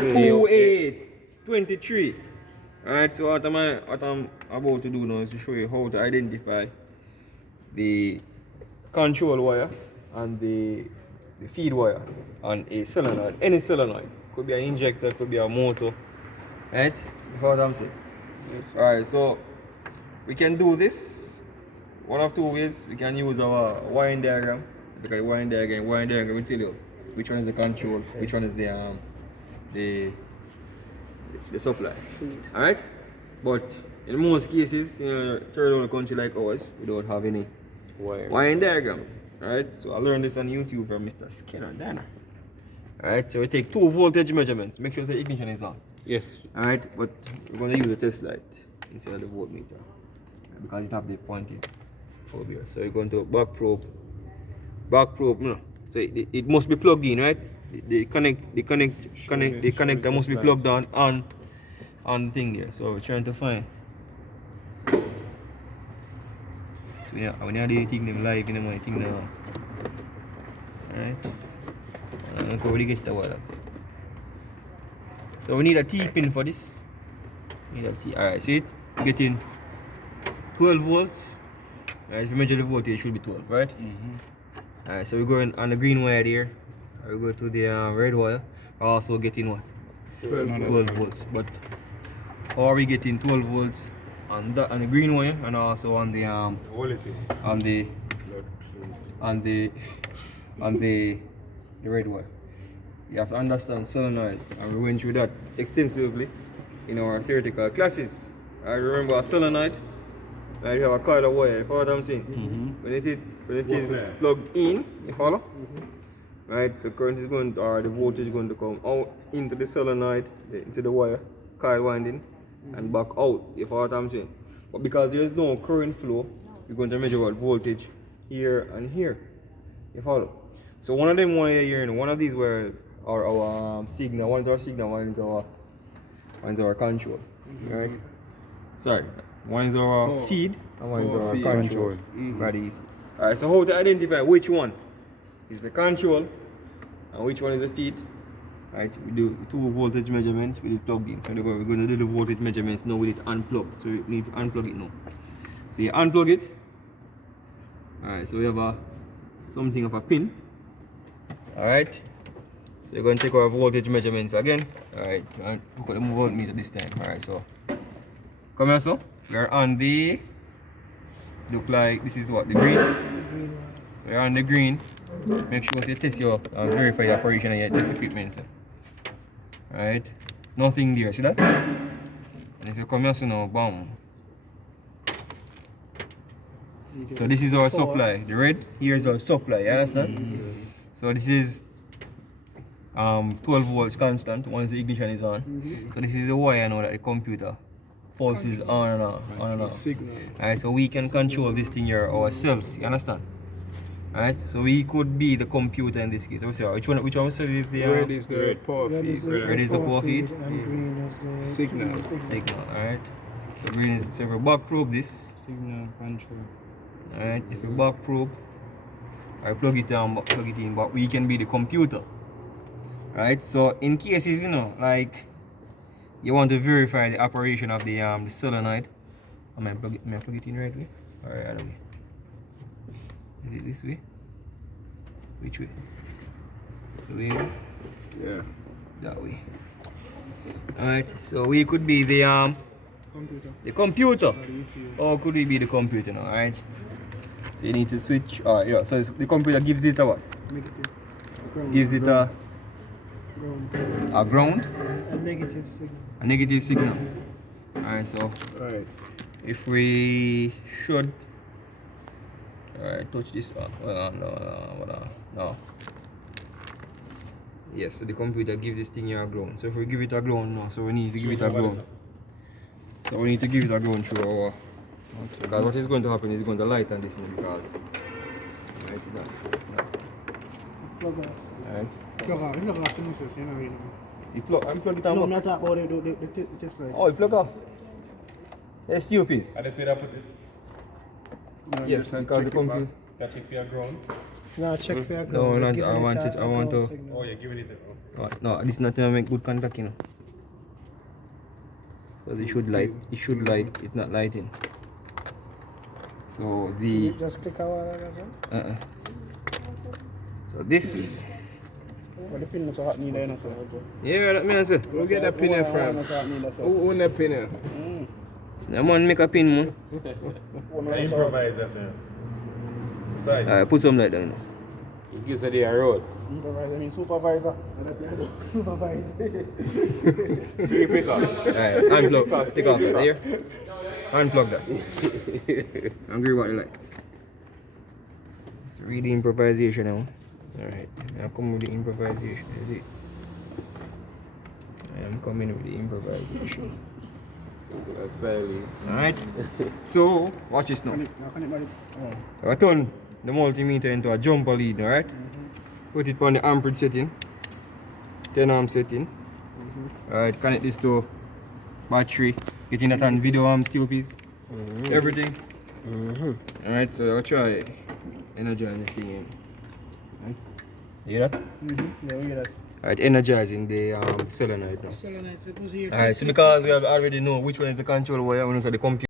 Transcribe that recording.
2A23. Alright, so what I'm about to do now is to show you how to identify the control wire and the feed wire on a solenoid. Any solenoids. Could be an injector, could be a motor. Right? You know what I'm saying? Yes. Alright, so we can do this one of two ways. We can use our wiring diagram. Look at wiring diagram. Wiring diagram will tell you which one is the control, which one is the supply. Alright? But in most cases, third world country like ours, we don't have any wiring diagram. Alright? So I learned this on YouTube from Mr. Skinner Dana. Alright, so we take 2 voltage measurements. Make sure the ignition is on. Yes. Alright, but we're going to use a test light instead of the voltmeter because it have the pointing over here. So we're going to back probe, no. So it must be plugged in, right? The connector must be plugged on the thing there. So we're trying to find. So yeah, when you do thing them live, you know, my thing now. Alright. I'm going to get the water. So we need a T-pin for this. Alright, see it? Getting 12 volts. Alright, if you measure the voltage, it should be 12, right? Alright, so we're going on the green wire there. We go to the red wire. We're also getting what? 12 volts. But how are we getting 12 volts on the green wire and also on the red wire? You have to understand solenoids, and we went through that extensively in our theoretical classes. I remember a solenoid, and you have a coil of wire, you follow what I'm saying? When it is plugged in, you follow? Right, so current is going to, or the voltage is going to come out into the solenoid, into the wire, coil winding, and back out, you follow what I'm saying? But because there is no current flow, we're going to measure what voltage here and here, you follow? So one of them wire here, and one of these wires are our signal. One is our signal, one is our control. Right? Sorry. One is our feed and one is our control. Very easy. Alright, so how to identify which one is the control and which one is the feed? Right, we do 2 voltage measurements with it plugged in. So we're going to do the voltage measurements now with it unplugged. So we need to unplug it now. So you unplug it. Alright, so we have something of a pin. Alright. So you're going to take our voltage measurements again. Alright, and look at the voltmeter this time. Alright, so come here, so we're on the, look like this is what, the green? So you're on the green. Make sure you test your verify the operation of your test equipment. So. Alright, nothing there, see that? And if you come here, so now, boom. So this is our supply. The red here is our supply, you understand? So this is 12 volts constant once the ignition is on. So this is the wire now that the computer pulses on and off. Alright, so we can control this thing here ourselves, you understand? Alright, so we could be the computer in this case. So which one we say is the red is the power feed. Red is the power feed and green is the signal. Alright. So green is, so if we back probe this. Signal control. Alright, if we back probe, I plug it down, plug it in, but we can be the computer. Right, so in cases, you know, like you want to verify the operation of the solenoid. May I plug it in right way? Or right other way? Is it this way? Which way? The way? Yeah. That way. Alright, so we could be the computer. Or could we be the computer now, alright? So you need to switch, yeah, so the computer gives it a what? Gives it a ground. A negative signal. A negative signal. Alright, so if we should touch this no. Yes, so the computer gives this thing here a ground. So if we give it a ground now, so we need to give it a ground. So we need to give it a ground through our because what is going to happen is going to light on this thing because it's not. Plug off. Alright. Plug off. It's plug off, you know. You plug, unplug it on. No, I'm not talking about the test light. Oh, you plug off. Yes, stupid. I just say that put it. No, Yes, because the computer. That's it for your grounds. No, check for your No, not, I want to. Oh, you're giving it. No, this is not gonna make good contact, you know. Because it should light. It should light. It's not lighting. So Is the it just click out like that? so this. Well, the pin is so hot need there, so. Yeah, that means it. Who get that pin here from? Who own that pin here? The man make a pin, man. Improviser, sir. Side. Alright, put some light down this. It gives a day a road. Supervisor, I mean supervisor. Supervisor. Keep it up. Alright, unplug. Take off that here. Unplug that. I'm agree what you like. It's really improvisation now. Alright, I'll come with the improvisation. Is it? I am coming with the improvisation. That's fairly. Alright. So, watch this now. Oh. I turn the multimeter into a jumper lead, alright? Put it on the amperage setting. 10 amp setting. Alright, connect this to battery. Getting that on video arm steel piece. Everything. Alright, so I'll try energize this thing in. Right? You hear that? Yeah, we get that. Alright, energizing the solenoid now. Solenoid, so it was here. Alright, so because we have already know which one is the control wire, when it's at the computer.